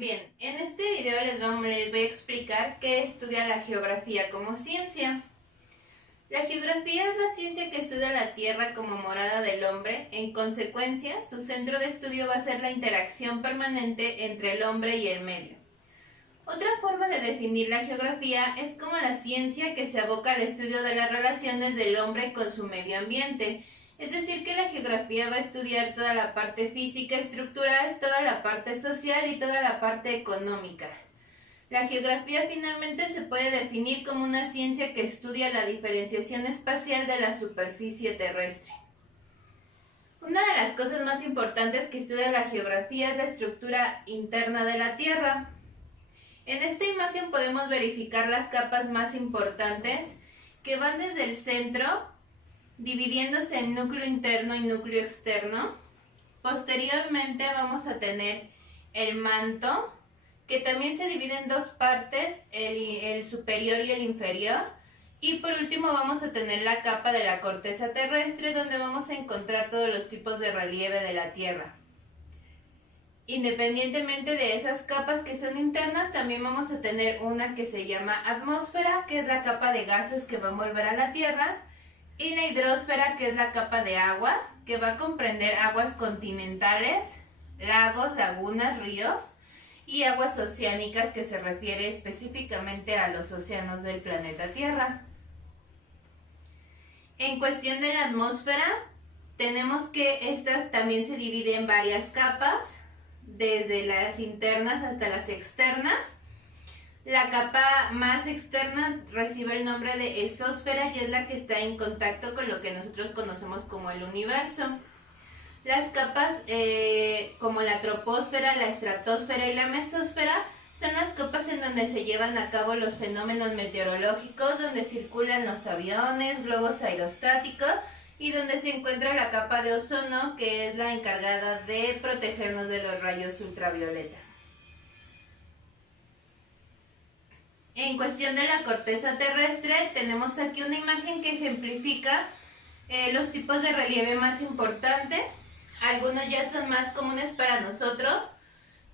Bien, en este video les voy a explicar qué estudia la geografía como ciencia. La geografía es la ciencia que estudia la Tierra como morada del hombre. En consecuencia, su centro de estudio va a ser la interacción permanente entre el hombre y el medio. Otra forma de definir la geografía es como la ciencia que se aboca al estudio de las relaciones del hombre con su medio ambiente. Es decir, que la geografía va a estudiar toda la parte física estructural, toda la parte social y toda la parte económica. La geografía finalmente se puede definir como una ciencia que estudia la diferenciación espacial de la superficie terrestre. Una de las cosas más importantes que estudia la geografía es la estructura interna de la Tierra. En esta imagen podemos verificar las capas más importantes que van desde el centro, dividiéndose en núcleo interno y núcleo externo. Posteriormente vamos a tener el manto, que también se divide en dos partes, el superior y el inferior. Y por último vamos a tener la capa de la corteza terrestre, donde vamos a encontrar todos los tipos de relieve de la Tierra. Independientemente de esas capas que son internas, también vamos a tener una que se llama atmósfera, que es la capa de gases que va a envolver a la Tierra, y la hidrosfera, que es la capa de agua, que va a comprender aguas continentales, lagos, lagunas, ríos, y aguas oceánicas, que se refiere específicamente a los océanos del planeta Tierra. En cuestión de la atmósfera, tenemos que estas también se dividen en varias capas, desde las internas hasta las externas. La capa más externa recibe el nombre de exósfera y es la que está en contacto con lo que nosotros conocemos como el universo. Las capas como la troposfera, la estratosfera y la mesósfera son las capas en donde se llevan a cabo los fenómenos meteorológicos, donde circulan los aviones, globos aerostáticos y donde se encuentra la capa de ozono, que es la encargada de protegernos de los rayos ultravioleta. En cuestión de la corteza terrestre, tenemos aquí una imagen que ejemplifica los tipos de relieve más importantes. Algunos ya son más comunes para nosotros,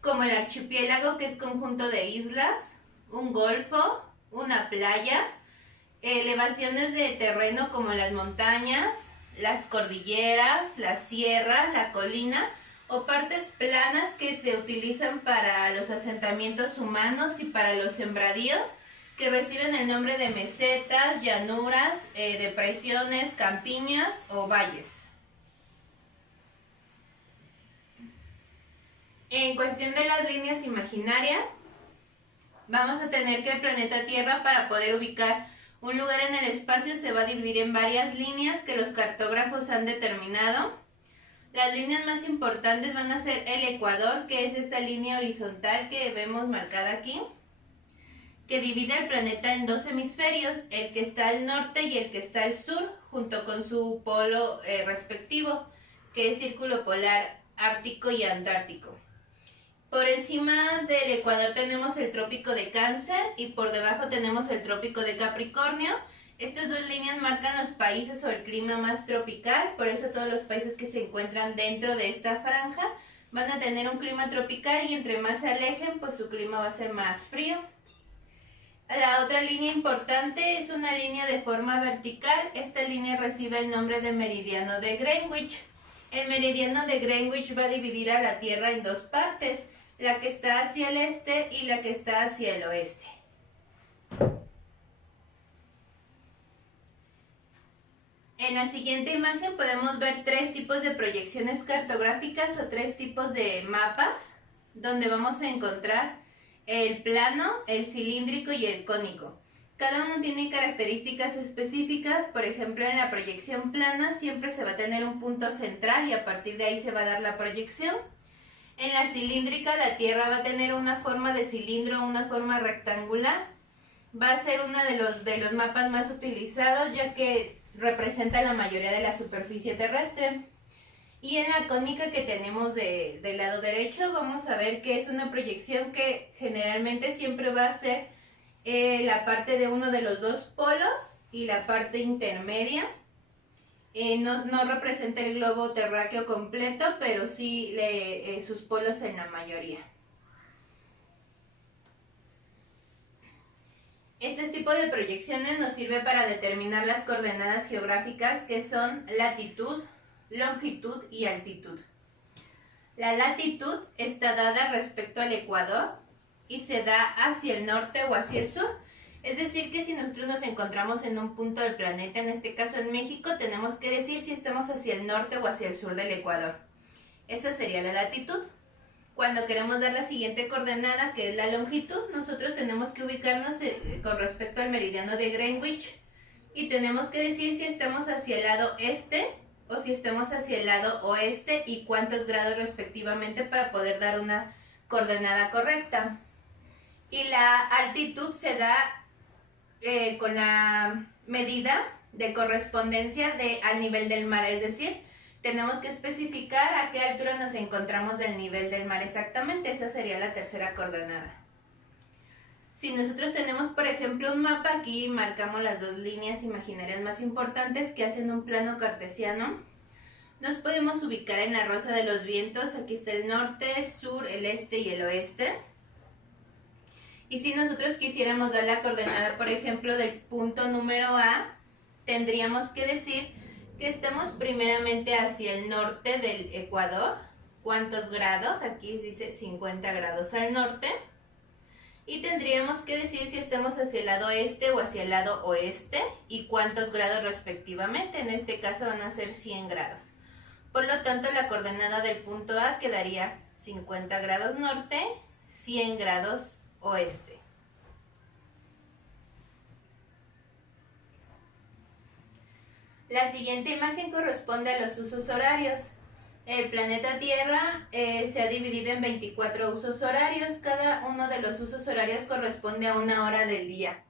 como el archipiélago, que es conjunto de islas, un golfo, una playa, elevaciones de terreno como las montañas, las cordilleras, la sierra, la colina, o partes planas que se utilizan para los asentamientos humanos y para los sembradíos, que reciben el nombre de mesetas, llanuras, depresiones, campiñas o valles. En cuestión de las líneas imaginarias, vamos a tener que el planeta Tierra, para poder ubicar un lugar en el espacio, se va a dividir en varias líneas que los cartógrafos han determinado. Las líneas más importantes van a ser el ecuador, que es esta línea horizontal que vemos marcada aquí, que divide el planeta en dos hemisferios, el que está al norte y el que está al sur, junto con su polo respectivo, que es círculo polar ártico y antártico. Por encima del ecuador tenemos el trópico de Cáncer y por debajo tenemos el trópico de Capricornio. Estas dos líneas marcan los países o el clima más tropical, por eso todos los países que se encuentran dentro de esta franja van a tener un clima tropical, y entre más se alejen, pues su clima va a ser más frío. La otra línea importante es una línea de forma vertical. Esta línea recibe el nombre de meridiano de Greenwich. El meridiano de Greenwich va a dividir a la Tierra en dos partes, la que está hacia el este y la que está hacia el oeste. En la siguiente imagen podemos ver tres tipos de proyecciones cartográficas o tres tipos de mapas, donde vamos a encontrar el plano, el cilíndrico y el cónico. Cada uno tiene características específicas. Por ejemplo, en la proyección plana siempre se va a tener un punto central y a partir de ahí se va a dar la proyección. En la cilíndrica, la Tierra va a tener una forma de cilindro, una forma rectangular. Va a ser uno de los mapas más utilizados, ya que representa la mayoría de la superficie terrestre. Y en la cónica que tenemos del lado derecho, vamos a ver que es una proyección que generalmente siempre va a ser la parte de uno de los dos polos y la parte intermedia. No representa el globo terráqueo completo, pero sí sus polos en la mayoría. Este tipo de proyecciones nos sirve para determinar las coordenadas geográficas que son latitud, longitud y altitud. La latitud está dada respecto al ecuador y se da hacia el norte o hacia el sur. Es decir, que si nosotros nos encontramos en un punto del planeta, en este caso en México, tenemos que decir si estamos hacia el norte o hacia el sur del ecuador. Esa sería la latitud. Cuando queremos dar la siguiente coordenada, que es la longitud, nosotros tenemos que ubicarnos con respecto al meridiano de Greenwich y tenemos que decir si estamos hacia el lado este o si estamos hacia el lado oeste y cuántos grados respectivamente para poder dar una coordenada correcta. Y la altitud se da con la medida de correspondencia al nivel del mar, es decir, tenemos que especificar a qué altura nos encontramos del nivel del mar exactamente. Esa sería la tercera coordenada. Si nosotros tenemos, por ejemplo, un mapa, aquí marcamos las dos líneas imaginarias más importantes que hacen un plano cartesiano. Nos podemos ubicar en la rosa de los vientos. Aquí está el norte, el sur, el este y el oeste. Y si nosotros quisiéramos dar la coordenada, por ejemplo, del punto número A, tendríamos que decir que estamos primeramente hacia el norte del ecuador. ¿Cuántos grados? Aquí dice 50 grados al norte. Y tendríamos que decir si estamos hacia el lado este o hacia el lado oeste y cuántos grados respectivamente. En este caso van a ser 100 grados. Por lo tanto, la coordenada del punto A quedaría 50 grados norte, 100 grados oeste. La siguiente imagen corresponde a los usos horarios. El planeta Tierra se ha dividido en 24 usos horarios. Cada uno de los usos horarios corresponde a una hora del día.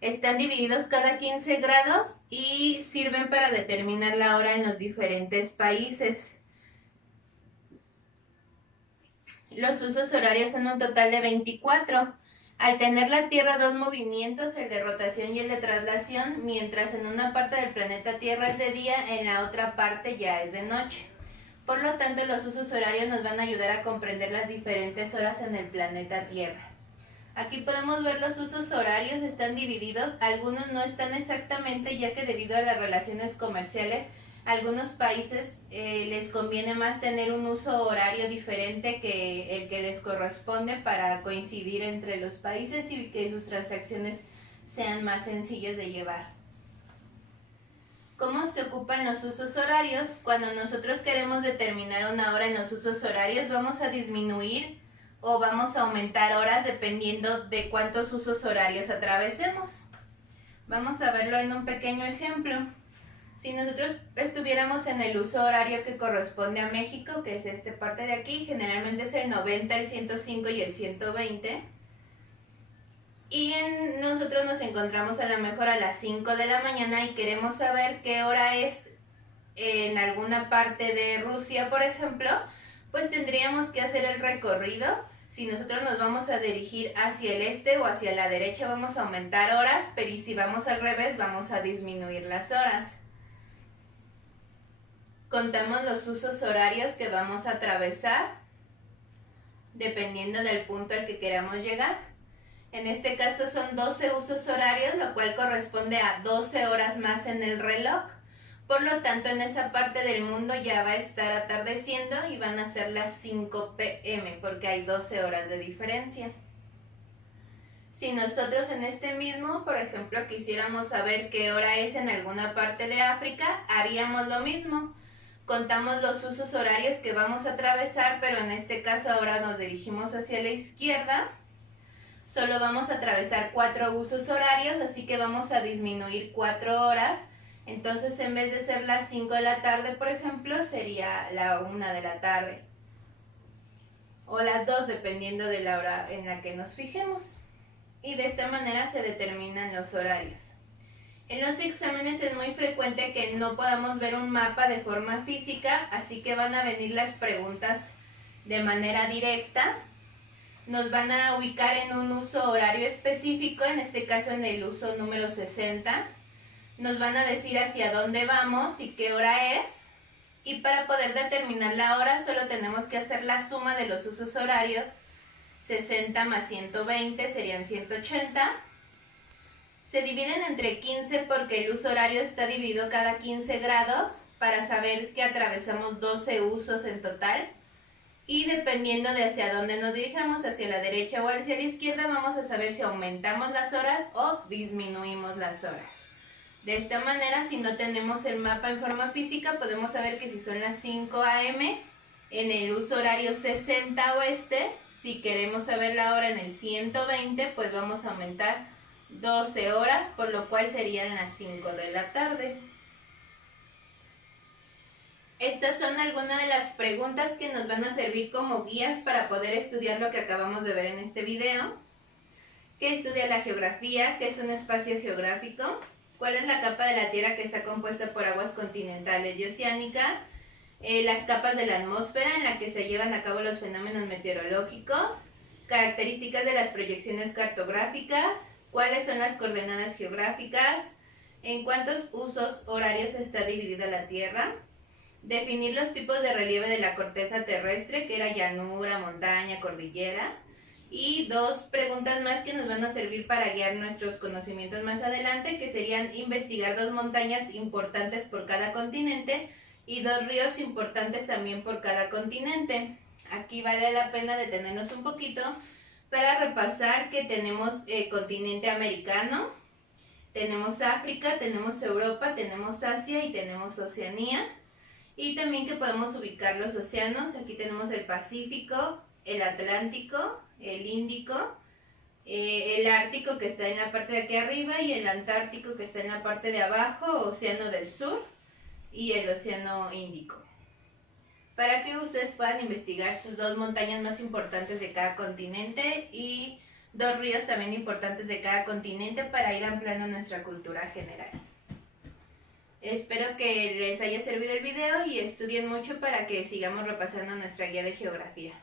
Están divididos cada 15 grados y sirven para determinar la hora en los diferentes países. Los usos horarios son un total de 24. Al tener la Tierra dos movimientos, el de rotación y el de traslación, mientras en una parte del planeta Tierra es de día, en la otra parte ya es de noche. Por lo tanto, los usos horarios nos van a ayudar a comprender las diferentes horas en el planeta Tierra. Aquí podemos ver los usos horarios, están divididos, algunos no están exactamente, ya que debido a las relaciones comerciales, a algunos países les conviene más tener un uso horario diferente que el que les corresponde para coincidir entre los países y que sus transacciones sean más sencillas de llevar. ¿Cómo se ocupan los usos horarios? Cuando nosotros queremos determinar una hora en los usos horarios, vamos a disminuir o vamos a aumentar horas dependiendo de cuántos usos horarios atravesemos. Vamos a verlo en un pequeño ejemplo. Si nosotros estuviéramos en el uso horario que corresponde a México, que es esta parte de aquí, generalmente es el 90, el 105 y el 120, y nosotros nos encontramos a lo mejor a las 5 de la mañana y queremos saber qué hora es en alguna parte de Rusia, por ejemplo, pues tendríamos que hacer el recorrido. Si nosotros nos vamos a dirigir hacia el este o hacia la derecha, vamos a aumentar horas, pero y si vamos al revés, vamos a disminuir las horas. Contamos los usos horarios que vamos a atravesar dependiendo del punto al que queramos llegar. En este caso son 12 usos horarios, lo cual corresponde a 12 horas más en el reloj. Por lo tanto, en esa parte del mundo ya va a estar atardeciendo y van a ser las 5 p.m. porque hay 12 horas de diferencia. Si nosotros en este mismo, por ejemplo, quisiéramos saber qué hora es en alguna parte de África, haríamos lo mismo. Contamos los usos horarios que vamos a atravesar, pero en este caso ahora nos dirigimos hacia la izquierda. Solo vamos a atravesar 4 usos horarios, así que vamos a disminuir 4 horas. Entonces, en vez de ser las 5 de la tarde, por ejemplo, sería la 1 de la tarde. O las 2, dependiendo de la hora en la que nos fijemos. Y de esta manera se determinan los horarios. En los exámenes es muy frecuente que no podamos ver un mapa de forma física, así que van a venir las preguntas de manera directa. Nos van a ubicar en un uso horario específico, en este caso en el uso número 60. Nos van a decir hacia dónde vamos y qué hora es. Y para poder determinar la hora solo tenemos que hacer la suma de los usos horarios. 60 más 120 serían 180. Se dividen entre 15 porque el uso horario está dividido cada 15 grados para saber que atravesamos 12 usos en total. Y dependiendo de hacia dónde nos dirijamos, hacia la derecha o hacia la izquierda, vamos a saber si aumentamos las horas o disminuimos las horas. De esta manera, si no tenemos el mapa en forma física, podemos saber que si son las 5 a.m. en el uso horario 60 oeste, si queremos saber la hora en el 120, pues vamos a aumentar 12 horas, por lo cual serían las 5 de la tarde. Estas son algunas de las preguntas que nos van a servir como guías para poder estudiar lo que acabamos de ver en este video. ¿Qué estudia la geografía? ¿Qué es un espacio geográfico? ¿Cuál es la capa de la Tierra que está compuesta por aguas continentales y oceánicas? Las capas de la atmósfera en la que se llevan a cabo los fenómenos meteorológicos. Características de las proyecciones cartográficas. ¿Cuáles son las coordenadas geográficas? ¿En cuántos usos horarios está dividida la Tierra? Definir los tipos de relieve de la corteza terrestre, que era llanura, montaña, cordillera. Y dos preguntas más que nos van a servir para guiar nuestros conocimientos más adelante, que serían investigar 2 montañas importantes por cada continente y 2 ríos importantes también por cada continente. Aquí vale la pena detenernos un poquito para repasar que tenemos continente americano, tenemos África, tenemos Europa, tenemos Asia y tenemos Oceanía. Y también que podemos ubicar los océanos. Aquí tenemos el Pacífico, el Atlántico, el Índico, el Ártico que está en la parte de aquí arriba y el Antártico que está en la parte de abajo, Océano del Sur y el Océano Índico. Para que ustedes puedan investigar sus 2 montañas más importantes de cada continente y 2 ríos también importantes de cada continente para ir ampliando nuestra cultura general. Espero que les haya servido el video y estudien mucho para que sigamos repasando nuestra guía de geografía.